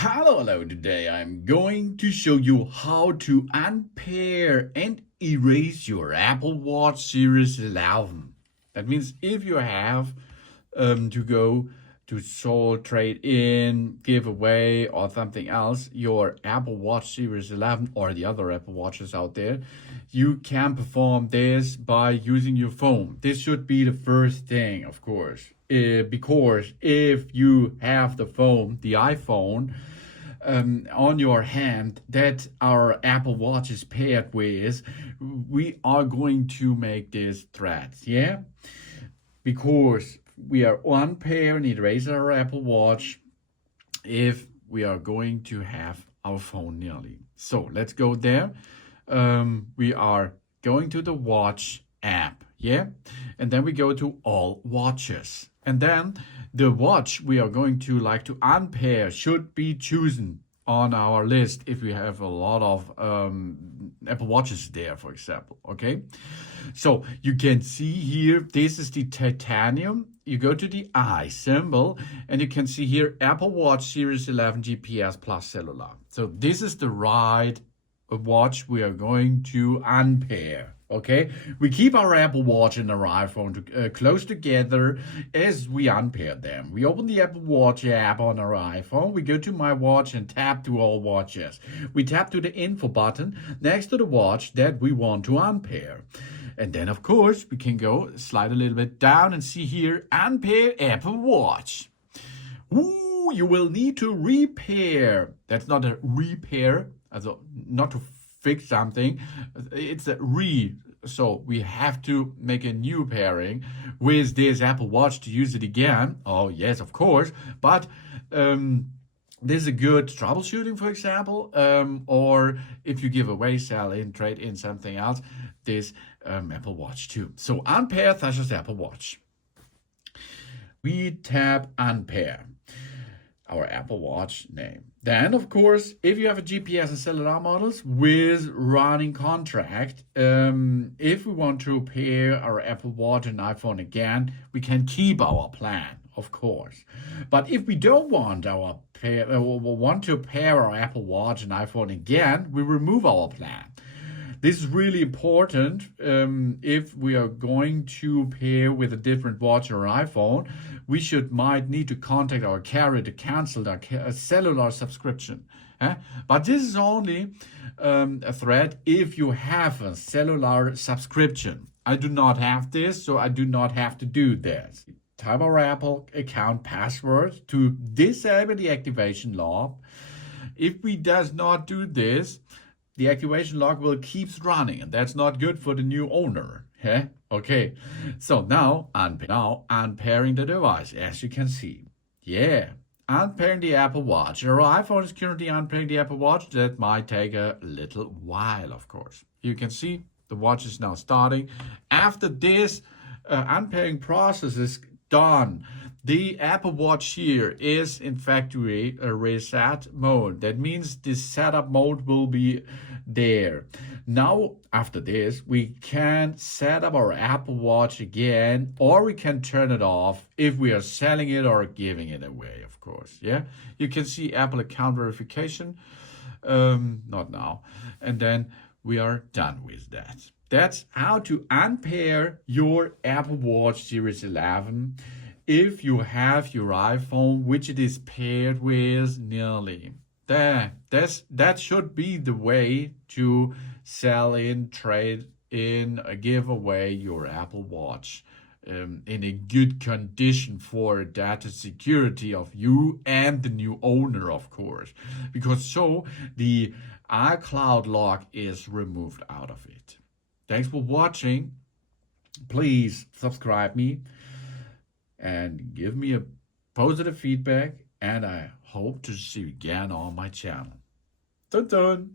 Hello, today I'm going to show you how to unpair and erase your Apple Watch Series 11. That means if you have to go to sold, trade in, give away, or something else, your Apple Watch Series 11 or the other Apple Watches out there, you can perform this by using your phone. This should be the first thing, of course, because if you have the phone, the iPhone, on your hand that our Apple Watch is paired with, we are going to make this threads, yeah? Because we are unpair and erase our Apple Watch if we are going to have our phone nearly. So let's go there. We are going to the watch app, yeah? And then we go to all watches. And then the watch we are going to like to unpair should be chosen on our list if we have a lot of Apple Watches there, for example, okay? So you can see here, this is the titanium. You go to the I symbol and you can see here Apple Watch Series 11 GPS plus cellular. So this is the right watch we are going to unpair. Okay, we keep our Apple Watch and our iPhone close together as we unpair them. We open the Apple Watch app on our iPhone. We go to My Watch and tap to All Watches. We tap to the info button next to the watch that we want to unpair. And then, of course, we can go slide a little bit down and see here, unpair Apple Watch. Ooh, you will need to repair. That's not a repair, also not to fix something. It's a so we have to make a new pairing with this Apple Watch to use it again. Oh, yes, of course. But this is a good troubleshooting, for example, or if you give away, sell in, trade in something else, this Apple Watch too. So unpair such as Apple Watch. We tap unpair our Apple Watch name. Then, of course, if you have a GPS and cellular models with running contract, if we want to pair our Apple Watch and iPhone again, we can keep our plan, of course. But if we don't want to pair our Apple Watch and iPhone again, we remove our plan. This is really important if we are going to pair with a different watch or iPhone. We might need to contact our carrier to cancel our cellular subscription. But this is only a threat if you have a cellular subscription. I do not have this, so I do not have to do this. Type our Apple account password to disable the activation lock. If we does not do this, the activation lock will keep running, and that's not good for the new owner. Okay, so now unpairing the device, as you can see. Yeah, unpairing the Apple Watch. Your iPhone is currently unpairing the Apple Watch. That might take a little while, of course. You can see the watch is now starting. After this unpairing process is done, the Apple Watch here is in factory reset mode. That means the setup mode will be there. Now, after this, we can set up our Apple Watch again, or we can turn it off if we are selling it or giving it away, of course. Yeah, you can see Apple account verification. Not now. And then we are done with that. That's how to unpair your Apple Watch Series 11 if you have your iPhone, which it is paired with nearly. That should be the way to sell in, trade in, give away your Apple Watch in a good condition for data security of you and the new owner, of course, because so the iCloud lock is removed out of it. Thanks for watching. Please subscribe me and give me a positive feedback, and I hope to see you again on my channel. Dun dun!